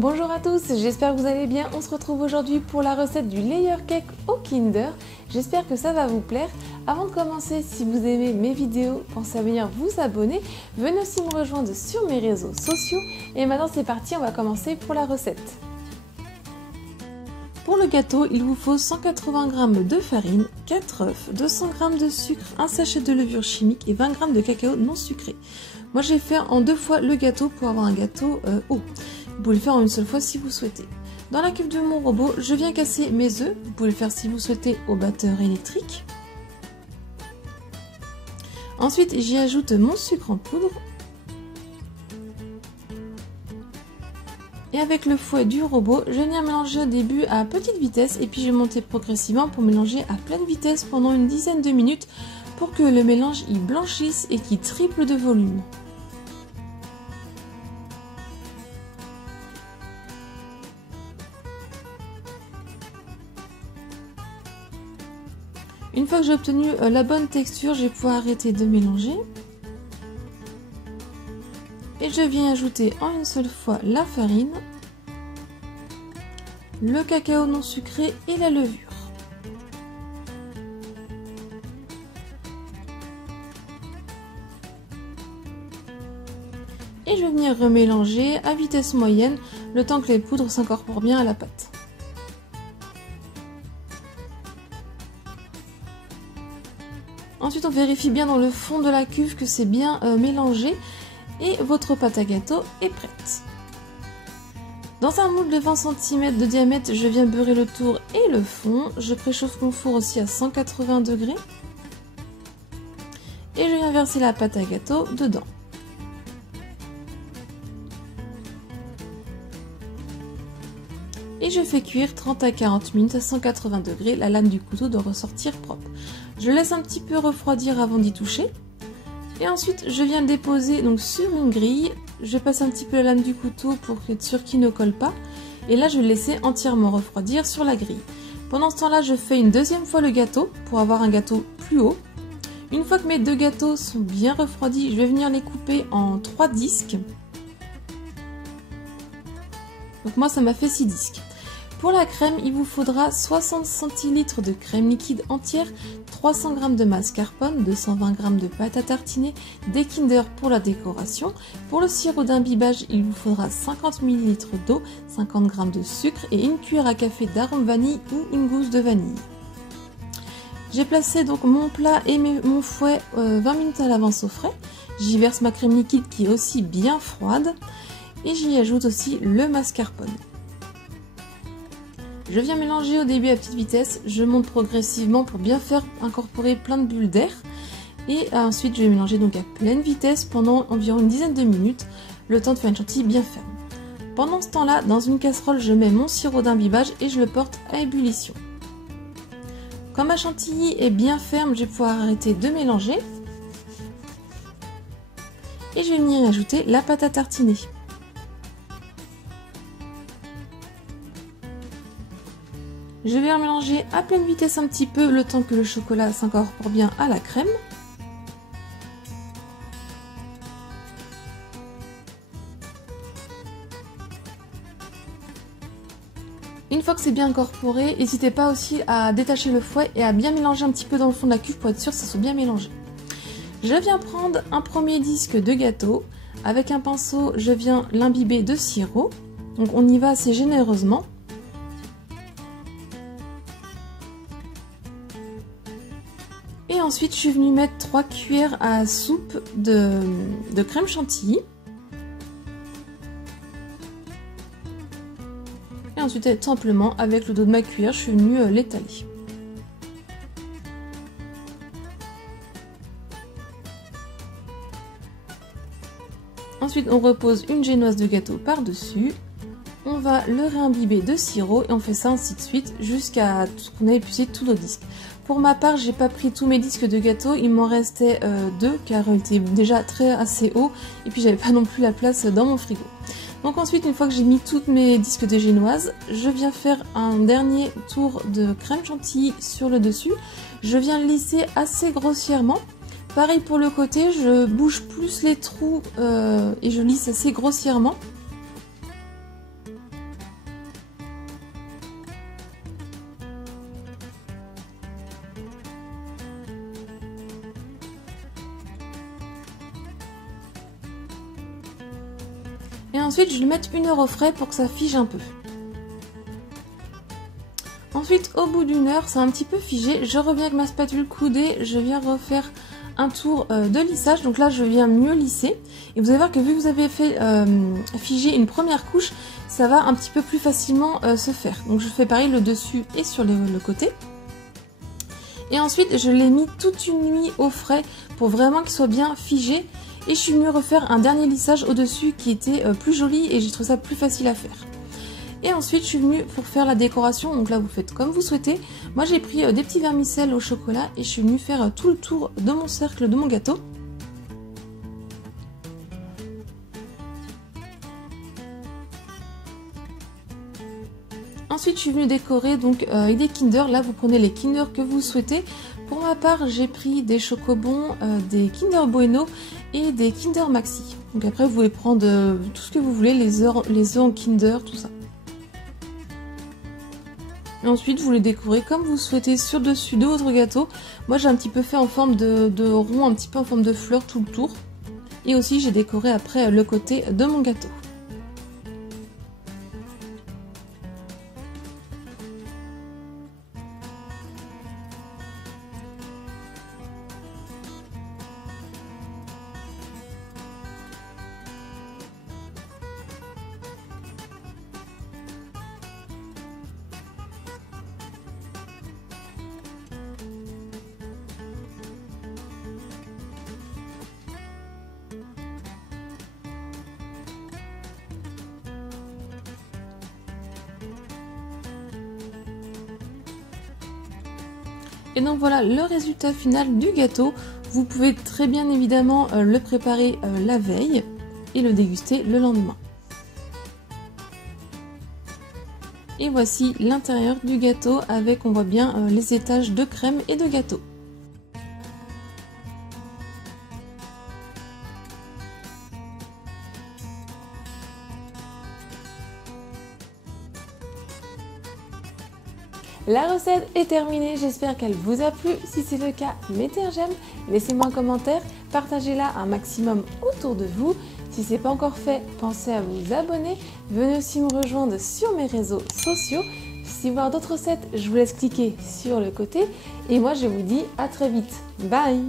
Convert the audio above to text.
Bonjour à tous, j'espère que vous allez bien. On se retrouve aujourd'hui pour la recette du layer cake au Kinder. J'espère que ça va vous plaire. Avant de commencer, si vous aimez mes vidéos, pensez à venir vous abonner. Venez aussi me rejoindre sur mes réseaux sociaux. Et maintenant c'est parti, on va commencer pour la recette. Pour le gâteau, il vous faut 180 g de farine, 4 œufs, 200 g de sucre, un sachet de levure chimique et 20 g de cacao non sucré. Moi j'ai fait en 2 fois le gâteau pour avoir un gâteau haut. Vous pouvez le faire en une seule fois si vous souhaitez. Dans la cuve de mon robot, je viens casser mes œufs. Vous pouvez le faire si vous souhaitez au batteur électrique. Ensuite, j'y ajoute mon sucre en poudre. Et avec le fouet du robot, je viens mélanger au début à petite vitesse et puis je vais monter progressivement pour mélanger à pleine vitesse pendant une dizaine de minutes pour que le mélange y blanchisse et qu'il triple de volume. Une fois que j'ai obtenu la bonne texture, je vais pouvoir arrêter de mélanger. Et je viens ajouter en une seule fois la farine, le cacao non sucré et la levure. Et je vais venir remélanger à vitesse moyenne le temps que les poudres s'incorporent bien à la pâte. Ensuite, on vérifie bien dans le fond de la cuve que c'est bien mélangé et votre pâte à gâteau est prête. Dans un moule de 20 cm de diamètre, je viens beurrer le tour et le fond. Je préchauffe mon four aussi à 180 degrés. Et je viens verser la pâte à gâteau dedans. Et je fais cuire 30 à 40 minutes à 180 degrés. La lame du couteau doit ressortir propre. Je laisse un petit peu refroidir avant d'y toucher. Et ensuite, je viens le déposer donc sur une grille. Je passe un petit peu la lame du couteau pour être sûr qu'il ne colle pas. Et là, je vais le laisser entièrement refroidir sur la grille. Pendant ce temps-là, je fais une deuxième fois le gâteau pour avoir un gâteau plus haut. Une fois que mes deux gâteaux sont bien refroidis, je vais venir les couper en 3 disques. Donc moi, ça m'a fait 6 disques. Pour la crème, il vous faudra 60 centilitres de crème liquide entière, 300 g de mascarpone, 220 g de pâte à tartiner, des Kinder pour la décoration. Pour le sirop d'imbibage, il vous faudra 50 ml d'eau, 50 g de sucre et une cuillère à café d'arôme vanille ou une gousse de vanille. J'ai placé donc mon plat et mon fouet 20 minutes à l'avance au frais. J'y verse ma crème liquide qui est aussi bien froide et j'y ajoute aussi le mascarpone. Je viens mélanger au début à petite vitesse, je monte progressivement pour bien faire incorporer plein de bulles d'air. Et ensuite je vais mélanger donc à pleine vitesse pendant environ une dizaine de minutes, le temps de faire une chantilly bien ferme. Pendant ce temps-là, dans une casserole, je mets mon sirop d'imbibage et je le porte à ébullition. Quand ma chantilly est bien ferme, je vais pouvoir arrêter de mélanger. Et je vais venir ajouter la pâte à tartiner. Je vais mélanger à pleine vitesse un petit peu le temps que le chocolat s'incorpore bien à la crème. Une fois que c'est bien incorporé, n'hésitez pas aussi à détacher le fouet et à bien mélanger un petit peu dans le fond de la cuve pour être sûr que ça soit bien mélangé. Je viens prendre un premier disque de gâteau. Avec un pinceau, je viens l'imbiber de sirop. Donc on y va assez généreusement. Et ensuite, je suis venue mettre 3 cuillères à soupe de crème chantilly. Et ensuite, tout simplement, avec le dos de ma cuillère, je suis venue l'étaler. Ensuite, on repose une génoise de gâteau par-dessus. On va le réimbiber de sirop et on fait ça ainsi de suite jusqu'à ce qu'on ait épuisé tous nos disques. Pour ma part, j'ai pas pris tous mes disques de gâteau, il m'en restait 2 car ils étaient déjà assez hauts et puis j'avais pas non plus la place dans mon frigo. Donc ensuite, une fois que j'ai mis tous mes disques de génoise, je viens faire un dernier tour de crème chantilly sur le dessus. Je viens lisser assez grossièrement. Pareil pour le côté, je bouge plus les trous et je lisse assez grossièrement. Et ensuite, je vais le mettre 1 heure au frais pour que ça fige un peu. Ensuite, au bout d'1 heure, c'est un petit peu figé. Je reviens avec ma spatule coudée, je viens refaire un tour de lissage. Donc là, je viens mieux lisser. Et vous allez voir que vu que vous avez fait figer une première couche, ça va un petit peu plus facilement se faire. Donc je fais pareil le dessus et sur le côté. Et ensuite, je l'ai mis toute une nuit au frais pour vraiment qu'il soit bien figé. Et je suis venue refaire un dernier lissage au-dessus qui était plus joli et j'ai trouvé ça plus facile à faire. Et ensuite, je suis venue pour faire la décoration. Donc là, vous faites comme vous souhaitez. Moi, j'ai pris des petits vermicelles au chocolat et je suis venue faire tout le tour de mon cercle de mon gâteau. Ensuite, je suis venue décorer donc avec des Kinder. Là, vous prenez les Kinder que vous souhaitez. Pour ma part, j'ai pris des Chocobons, des Kinder Bueno et des Kinder Maxi. Donc après, vous pouvez prendre tout ce que vous voulez, les œufs en Kinder, tout ça. Et ensuite, vous les décorez comme vous souhaitez sur dessus de votre gâteau. Moi, j'ai un petit peu fait en forme de rond, un petit peu en forme de fleur tout le tour. Et aussi, j'ai décoré après le côté de mon gâteau. Et donc voilà le résultat final du gâteau. Vous pouvez très bien évidemment le préparer la veille et le déguster le lendemain. Et voici l'intérieur du gâteau avec, on voit bien, les étages de crème et de gâteau. La recette est terminée, j'espère qu'elle vous a plu. Si c'est le cas, mettez un j'aime, laissez-moi un commentaire, partagez-la un maximum autour de vous. Si ce n'est pas encore fait, pensez à vous abonner. Venez aussi me rejoindre sur mes réseaux sociaux. Si vous voulez voir d'autres recettes, je vous laisse cliquer sur le côté. Et moi, je vous dis à très vite. Bye!